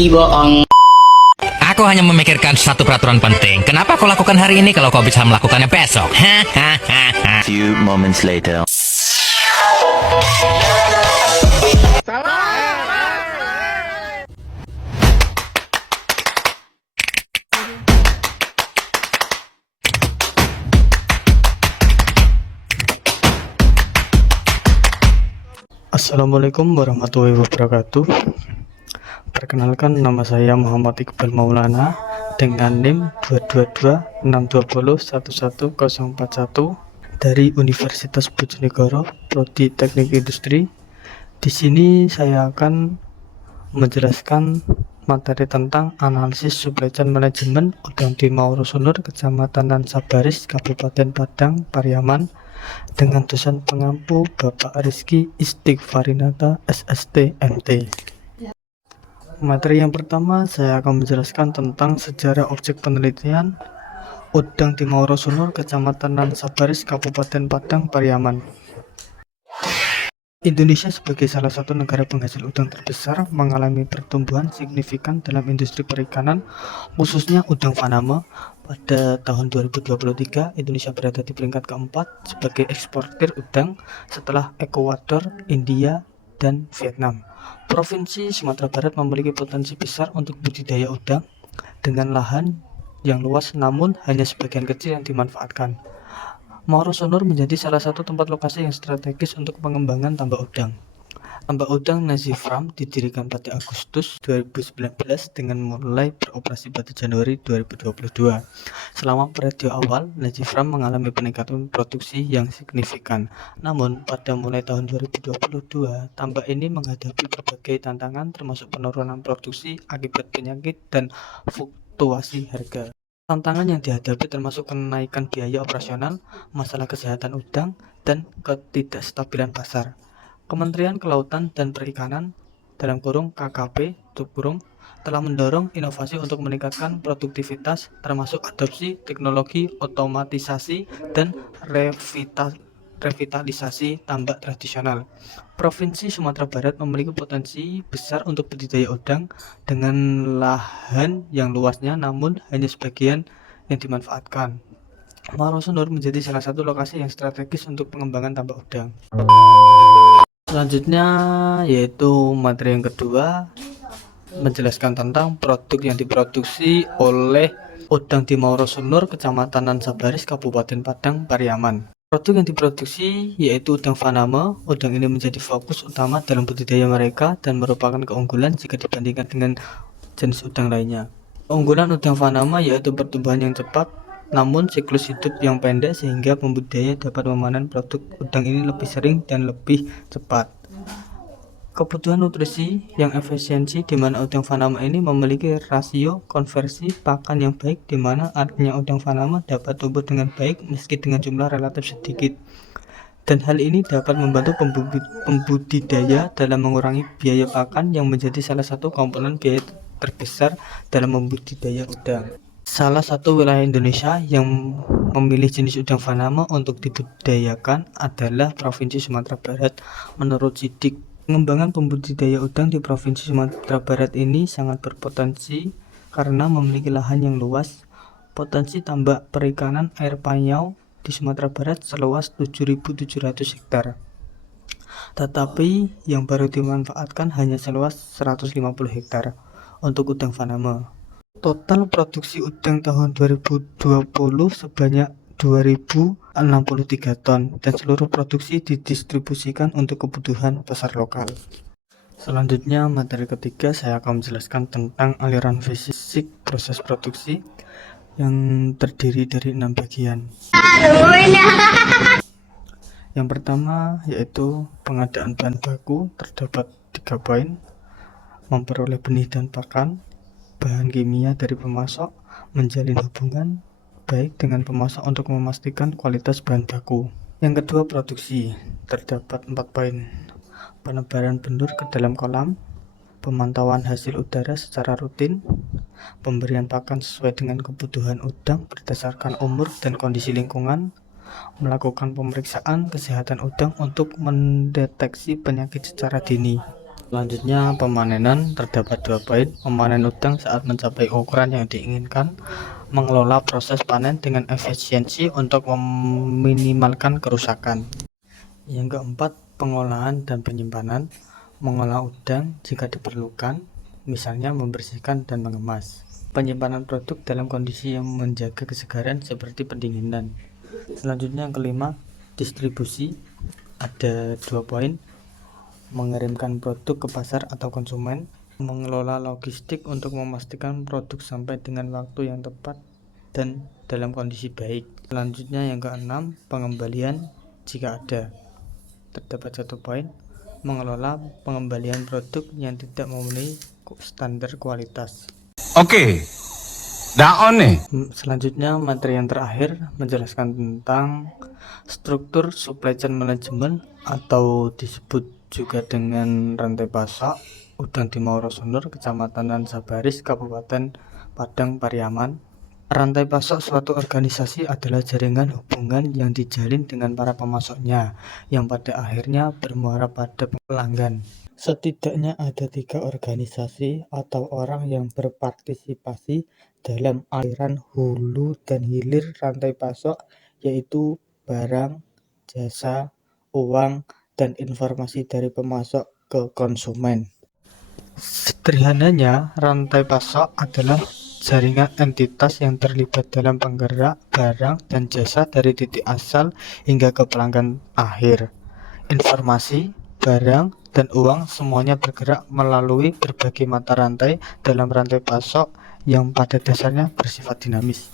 Biboong. Aku hanya memikirkan satu peraturan penting. Kenapa kau lakukan hari ini kalau kau bisa melakukannya besok? Hahaha. Few moments later. Assalamualaikum warahmatullahi wabarakatuh. Perkenalkan, nama saya Muhammad Iqbal Maulana dengan NIM 22262011041 dari Universitas Bojonegoro, Prodi Teknik Industri. Di sini saya akan menjelaskan materi tentang analisis supply chain management udang di Mauro Sunur, Kecamatan Sabaris, Kabupaten Padang, Pariaman, dengan dosen pengampu Bapak Rizky Istighfarinata SST MT. Materi yang pertama, saya akan menjelaskan tentang sejarah objek penelitian udang di Mauro Sunur, Kecamatan Sabaris, Kabupaten Padang, Pariaman. Indonesia sebagai salah satu negara penghasil udang terbesar mengalami pertumbuhan signifikan dalam industri perikanan, khususnya udang Faname. Pada tahun 2023, Indonesia berada di peringkat keempat sebagai eksportir udang setelah Ekuador, India, dan Vietnam. Provinsi Sumatera Barat memiliki potensi besar untuk budidaya udang dengan lahan yang luas, namun hanya sebagian kecil yang dimanfaatkan. Mauro Sunur menjadi salah satu tempat lokasi yang strategis untuk pengembangan tambak udang. Tambak udang Nazifram didirikan pada Agustus 2019 dengan mulai beroperasi pada Januari 2022. Selama periode awal, Nazifram mengalami peningkatan produksi yang signifikan. Namun, pada mulai tahun 2022, tambak ini menghadapi berbagai tantangan termasuk penurunan produksi akibat penyakit dan fluktuasi harga. Tantangan yang dihadapi termasuk kenaikan biaya operasional, masalah kesehatan udang, dan ketidakstabilan pasar. Kementerian Kelautan dan Perikanan (KKP) telah mendorong inovasi untuk meningkatkan produktivitas, termasuk adopsi teknologi otomatisasi dan revitalisasi tambak tradisional. Provinsi Sumatera Barat memiliki potensi besar untuk budidaya udang dengan lahan yang luasnya, namun hanya sebagian yang dimanfaatkan. Mauro Sunur menjadi salah satu lokasi yang strategis untuk pengembangan tambak udang. Selanjutnya yaitu materi yang kedua, menjelaskan tentang produk yang diproduksi oleh udang di Mauro Sunur, Kecamatan Sabaris, Kabupaten Padang, Pariaman. Produk yang diproduksi yaitu udang Faname. Udang ini menjadi fokus utama dalam budidaya mereka dan merupakan keunggulan jika dibandingkan dengan jenis udang lainnya. Keunggulan udang Faname yaitu pertumbuhan yang cepat, namun siklus hidup yang pendek sehingga pembudidaya dapat memanen produk udang ini lebih sering dan lebih cepat. Kebutuhan nutrisi yang efisiensi di mana udang Faname ini memiliki rasio konversi pakan yang baik, di mana artinya udang Faname dapat tumbuh dengan baik meski dengan jumlah relatif sedikit. Dan hal ini dapat membantu pembudidaya dalam mengurangi biaya pakan yang menjadi salah satu komponen biaya terbesar dalam membudidaya udang. Salah satu wilayah Indonesia yang memilih jenis udang Faname untuk dibudidayakan adalah Provinsi Sumatera Barat. Menurut Sidik, pengembangan pembudidaya udang di Provinsi Sumatera Barat ini sangat berpotensi karena memiliki lahan yang luas. Potensi tambak perikanan air panyau di Sumatera Barat seluas 7.700 hektar. Tetapi yang baru dimanfaatkan hanya seluas 150 hektar untuk udang Faname. Total produksi udang tahun 2020 sebanyak 2063 ton dan seluruh produksi didistribusikan untuk kebutuhan pasar lokal. Selanjutnya, materi ketiga, saya akan menjelaskan tentang aliran fisik proses produksi yang terdiri dari 6 bagian. Yang pertama yaitu pengadaan bahan baku, terdapat 3 poin: memperoleh benih dan pakan, bahan kimia dari pemasok, menjalin hubungan baik dengan pemasok untuk memastikan kualitas bahan baku. Yang kedua, produksi, terdapat 4 poin: penebaran benur ke dalam kolam, pemantauan hasil udara secara rutin, pemberian pakan sesuai dengan kebutuhan udang berdasarkan umur dan kondisi lingkungan, melakukan pemeriksaan kesehatan udang untuk mendeteksi penyakit secara dini. Selanjutnya pemanenan, terdapat 2 poin. Memanen udang saat mencapai ukuran yang diinginkan, mengelola proses panen dengan efisiensi untuk meminimalkan kerusakan. Yang keempat, pengolahan dan penyimpanan, mengolah udang jika diperlukan, misalnya membersihkan dan mengemas. Penyimpanan produk dalam kondisi yang menjaga kesegaran seperti pendinginan. Selanjutnya yang kelima, distribusi, ada 2 poin. Mengirimkan produk ke pasar atau konsumen, mengelola logistik untuk memastikan produk sampai dengan waktu yang tepat dan dalam kondisi baik. Selanjutnya yang keenam, pengembalian jika ada. Terdapat 1 poin, mengelola pengembalian produk yang tidak memenuhi standar kualitas. Oke, daon nih. Selanjutnya materi yang terakhir menjelaskan tentang struktur supply chain management atau disebut juga dengan rantai pasok udang di Mauro Sunur, Kecamatan Sabaris, Kabupaten Padang Pariaman. Rantai pasok suatu organisasi adalah jaringan hubungan yang dijalin dengan para pemasoknya, yang pada akhirnya bermuara pada pelanggan. Setidaknya ada 3 organisasi atau orang yang berpartisipasi dalam aliran hulu dan hilir rantai pasok, yaitu barang, jasa, uang, dan informasi dari pemasok ke konsumen. Sederhananya, rantai pasok adalah jaringan entitas yang terlibat dalam penggerak barang dan jasa dari titik asal hingga ke pelanggan akhir. Informasi, barang, dan uang semuanya bergerak melalui berbagai mata rantai dalam rantai pasok yang pada dasarnya bersifat dinamis.